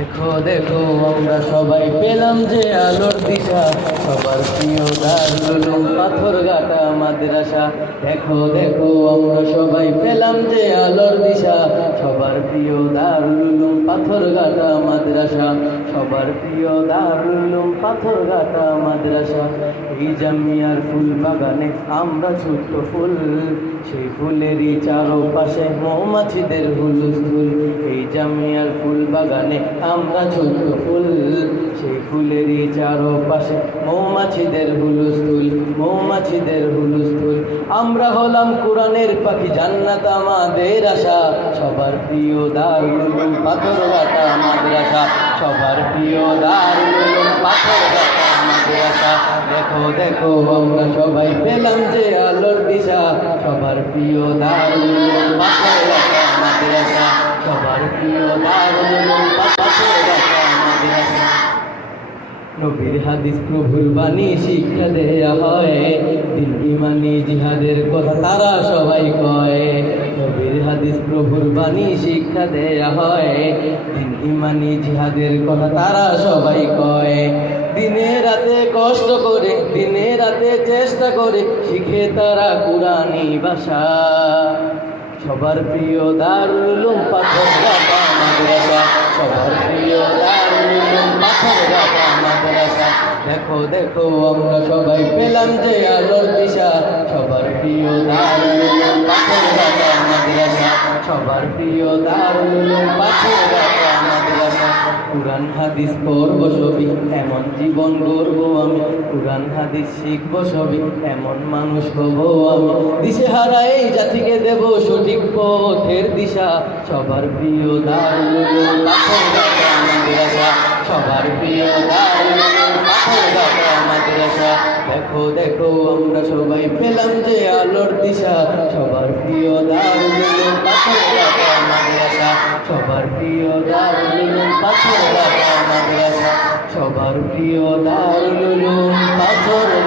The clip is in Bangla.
দেখো দেখো আমরা সবাই পেলাম যে আলোর দিশা, সবার প্রিয় দারুল উলুম পাথরঘাটা মাদ্রাসা। দেখো দেখো আমরা সবাই পেলাম যে আলোর দিশা, সবার প্রিয় দারুল উলুম পাথরঘাটা মাদ্রাসা, সবার প্রিয় দারুল উলুম পাথরঘাটা মাদ্রাসা। এই জামিয়ার ফুল বাগানে আমরা ছোট্ট ফুল, সেই ফুলেরই চারপাশে মৌমাছিদের হুলস্থুল। এই জামিয়ার ফুল বাগানে আমরা ছোট্ট ফুল, সেই ফুলেরই চারপাশে মৌমাছিদের হুলস্থুল, মৌমাছিদের হুলস্থুল। আমরা হলাম কোরআনের পাখি, জান্নাত আমাদের আশা, সবার প্রিয় দারুল উলুম পাথরঘাটা মাদ্রাসা, সবার প্রিয় দারুল উলুম পাথরঘাটা মাদ্রাসা। দেখো দেখো আমরা সবাই পেলাম যে আলোর দিশা, সবার প্রিয় দারুল উলুম পাথরঘাটা মাদ্রাসা, সবার প্রিয় দারুল উলুম পাথরঘাটা মাদ্রাসা। নবীর হাদিস প্রভুর বাণী শিক্ষা দেয়া হয়, দিন ইমানি জিহাদের কথা তারা সবাই কয়। নবীর হাদিস প্রভুর বাণী শিক্ষা দেয়া হয়, দিন ইমানি জিহাদের কথা তারা সবাই কয়। দিনে রাতে কষ্ট করে, দিনে রাতে চেষ্টা করে শিখে তারা কুরআনি ভাষা, সবার প্রিয় দারুল উলুম পাথরঘাটা মাদ্রাসা, সবার প্রিয় দারুল উলুম পাথরঘাটা মাদ্রাসা। দেখো দেখো আমরা সবাই পেলাম যে আলোর দিশা, সবার প্রিয় দারুল উলুম পাথরঘাটা মাদ্রাসা, সবার প্রিয় দারুল উলুম পাথরঘাটা মাদ্রাসা। কুরআন হাদিস পড়ব সবই, এমন জীবন গড়ব আমি, কুরআন হাদিস শিখব সবই, এমন মানুষ হব আমি। দিশেহারা এই জাতিকে দেব সঠিক পথের দিশা, সবার প্রিয় দারুল উলুম পাথরঘাটা মাদ্রাসা, সবার প্রিয় দারুল উলুম পাথরঘাটা মাদ্রাসা। দেখো দেখো আমরা সবাই পেলাম যে আলোর দিশা, সবার প্রিয় দারুল উলুম পাথরঘাটা মাদ্রাসা, সবার প্রিয় দারুল উলুম পাথরঘাটা মাদ্রাসা, সবার প্রিয় দারুল উলুম পাথরঘাটা।